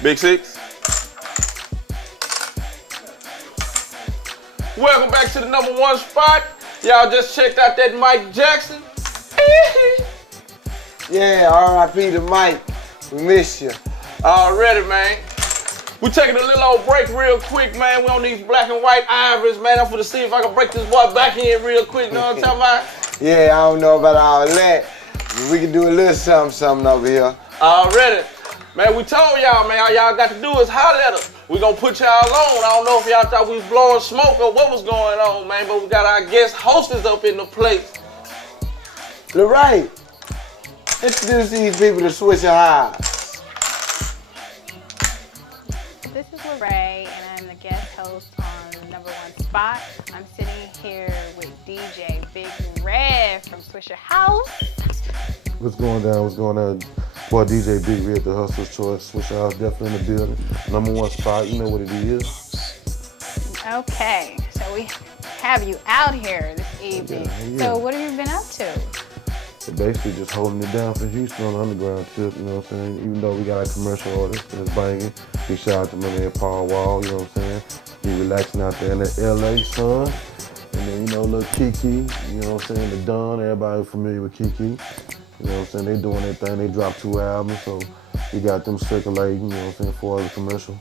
Big Six. Welcome back to the #1 spot. Y'all just checked out that Mike Jackson. Yeah, R.I.P. to Mike. We miss you. Already, man. We taking a little old break real quick, man. We on these black and white ivories, man. I'm finna see if I can break this boy back in real quick, you know what I'm talking about? Yeah, I don't know about all that. But we can do a little something over here. Already. Man, we told y'all, man, all y'all got to do is holler at us. We gonna put y'all on. I don't know if y'all thought we was blowing smoke or what was going on, man, but we got our guest hostess up in the place. LARAY, introduce these people to Swishahouse. This is LARAY, and I'm the guest host on #1 spot. I'm sitting here with DJ Big Red from Swishahouse. What's going down? What's going on? Boy, DJ Big Red, the Hustler's Choice, Swishahouse, definitely in the building. #1 spot, you know what it is. Okay, so we have you out here this evening. Yeah. So what have you been up to? So basically just holding it down for Houston on the underground tip, you know what I'm saying? Even though we got a commercial artist that's banging. Big shout out to my man Paul Wall, you know what I'm saying? He relaxing out there in the LA sun. And then, you know, little Kiki, you know what I'm saying? The Don, everybody familiar with Kiki. You know what I'm saying? They doing their thing. They dropped 2 albums, so we got them circulating, you know what I'm saying, for the commercial.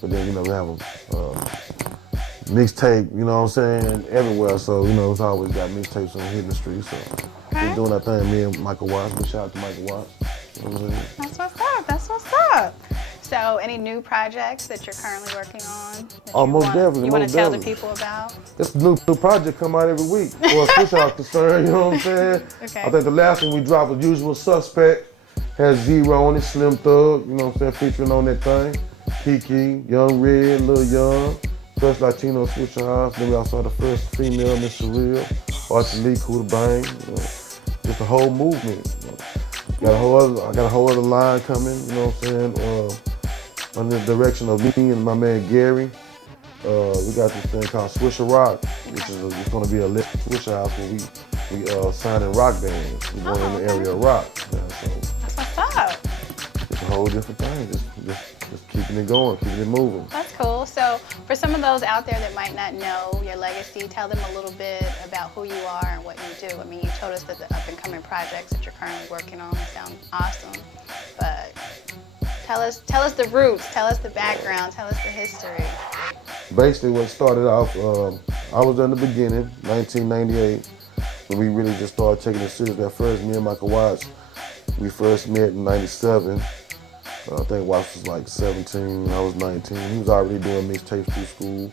But then, you know, we have a mixtape, you know what I'm saying, everywhere. So, you know, it's always got mixtapes on hitting the street. So we're doing our thing, me and Michael Watts. Big shout out to Michael Watts. You know what I'm saying? That's what's up, that's what's up. So any new projects that you're currently working on? Most definitely. You want to tell the people about? This new project come out every week, for a Swishahouse concern, you know what I'm saying? Okay. I think the last one we dropped was Usual Suspect, has Zero on it, Slim Thug, you know what I'm saying, featuring on that thing. Kiki, Young Red, Lil Young, first Latino Swishahouse. Then we also had the first female, Miss Surreal, Archie Lee, Cool to Bang, you know, just the whole movement. You know. I got a whole other line coming, you know what I'm saying? Under the direction of me and my man Gary. We got this thing called Swisharock, which is it's gonna be a lit Swishahouse where we signing rock bands. We're going in the area of rock. Yeah, so That's what's up. it's a whole different thing. Just keeping it going, keeping it moving. That's cool. So for some of those out there that might not know your legacy, tell them a little bit about who you are and what you do. I mean, you told us that the up-and-coming projects that you're currently working on sound awesome, but tell us the roots, tell us the background, tell us the history. Basically, what started off, I was in the beginning, 1998, when we really just started taking it serious. At first, me and Michael Watts, we first met in '97. I think Watts was like 17, I was 19. He was already doing mixtapes through school.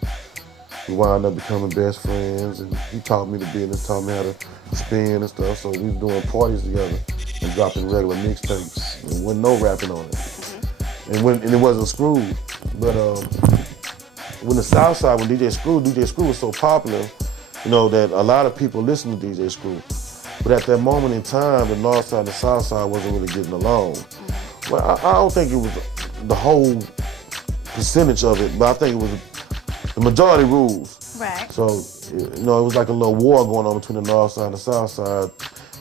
We wound up becoming best friends, and he taught me the business, taught me how to spin and stuff. So we was doing parties together and dropping regular mixtapes. There wasn't no rapping on it. And it wasn't Screw. But when the South Side, when DJ Screw was so popular, you know, that a lot of people listened to DJ Screw. But at that moment in time, the North Side and the South Side wasn't really getting along. Well, I don't think it was the whole percentage of it, but I think it was the majority rules. Right. So, you know, it was like a little war going on between the North Side and the South Side,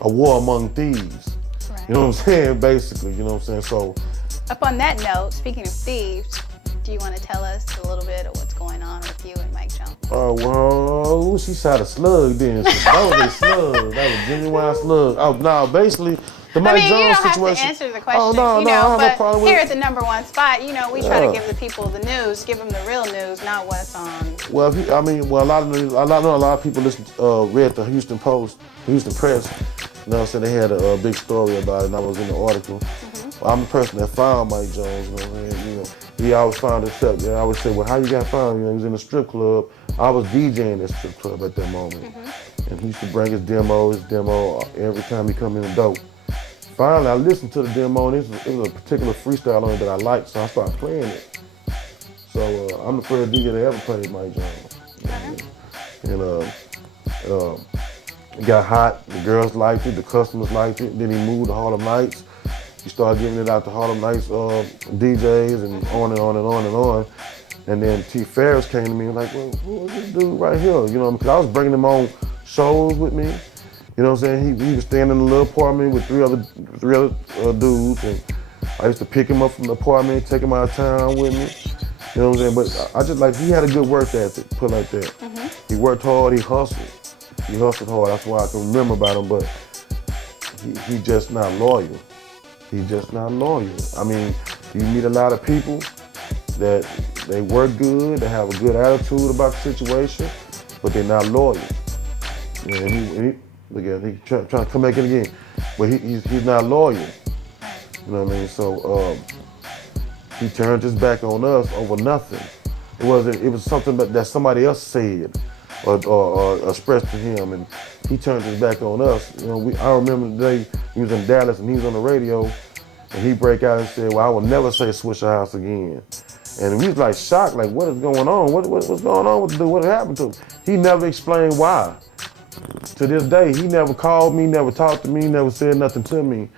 a war among thieves. Right. You know what I'm saying, basically, you know what I'm saying? So, up on that note, speaking of thieves, do you want to tell us a little bit of what's going on with you and Mike Jones? oh, well, she shot a slug then. So that was a slug. That was a genuine slug. Oh, no, basically, the Mike Jones you don't situation. have to answer the question, oh, no, you no, know, I have but no problem with here it. at the #1 spot, you know, we try to give the people the news, give them the real news, not what's on. Well, a lot of people read the Houston Post, the Houston Press. You know what I'm saying? They had a big story about it, and I was in the article. Well, I'm the person that found Mike Jones. You know what I mean? You know, he always found himself. I always say, well, how you got found? You know, he was in a strip club. I was DJing at strip club at that moment, and he used to bring his demo every time he come in the door. Finally, I listened to the demo, and it was a particular freestyle on it that I liked, so I started playing it. So I'm the first DJ that ever played Mike Jones. And it got hot, the girls liked it, the customers liked it, then he moved to Harlem Nights. He started giving it out to Harlem Nights DJs and on and on and on and on. And then T. Ferris came to me and like, well, who is this dude right here? You know, because I was bringing him on shows with me. You know what I'm saying? He was staying in a little apartment with three other dudes, and I used to pick him up from the apartment, take him out of town with me. You know what I'm saying? But I just like, he had a good work ethic, put it like that. He worked hard, he hustled. He hustled hard, that's why I can remember about him, but he just not loyal. He just not loyal. I mean, you meet a lot of people that they work good, they have a good attitude about the situation, but they're not loyal. And he look at him, he's trying to come back in again, but he's not loyal. You know what I mean? So he turned his back on us over nothing. It was something that somebody else said or expressed to him, and he turned his back on us. You know, I remember the day he was in Dallas and he was on the radio, and he break out and said, "Well, I will never say Swishahouse again." And we was like shocked, like, what is going on? What's going on with the dude? What happened to him? He never explained why. To this day, he never called me, never talked to me, never said nothing to me.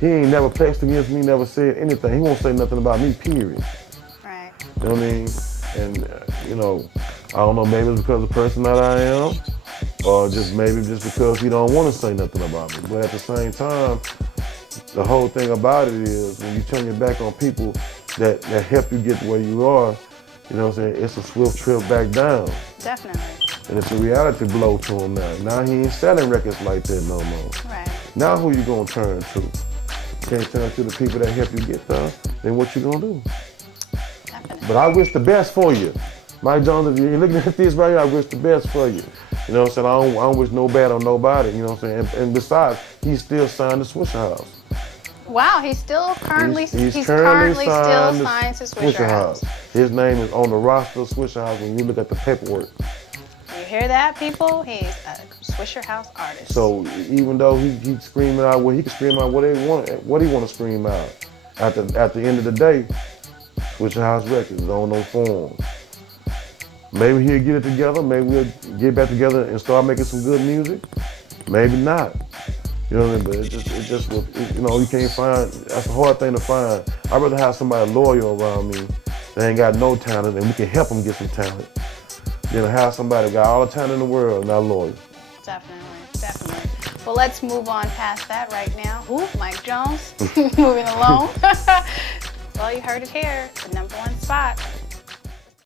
He ain't never flexed against me, never said anything. He won't say nothing about me, period. Right. You know what I mean? And, you know, I don't know, maybe it's because of the person that I am, or maybe just because he don't want to say nothing about me. But at the same time, the whole thing about it is when you turn your back on people that help you get to where you are, you know what I'm saying, it's a swift trip back down. Definitely. And it's a reality blow to him now. Now he ain't selling records like that no more. Right. Now who you gonna turn to? You can't turn to the people that help you get there, then what you gonna do? Definitely. But I wish the best for you. Mike Jones, if you're looking at this right here, I wish the best for you. You know what I'm saying? I don't wish no bad on nobody, you know what I'm saying? And besides, he's still signed to Swishahouse. Wow, he's still currently He's currently signed still signed to Swishahouse. His name is on the roster of Swishahouse when you look at the paperwork. You hear that, people? He's a Swishahouse artist. So even though he's screaming out, well, he can scream out what he want to scream out. At the end of the day, Swishahouse Records is on those forms. Maybe he'll get it together. Maybe we'll get back together and start making some good music. Maybe not. You know what I mean? But it just you know, you can't find. That's a hard thing to find. I'd rather have somebody loyal around me that ain't got no talent and we can help them get some talent. Than have somebody that got all the talent in the world and not loyal. Definitely. Well, let's move on past that right now. Ooh, Mike Jones, moving along. Well, you heard it here, the #1 spot.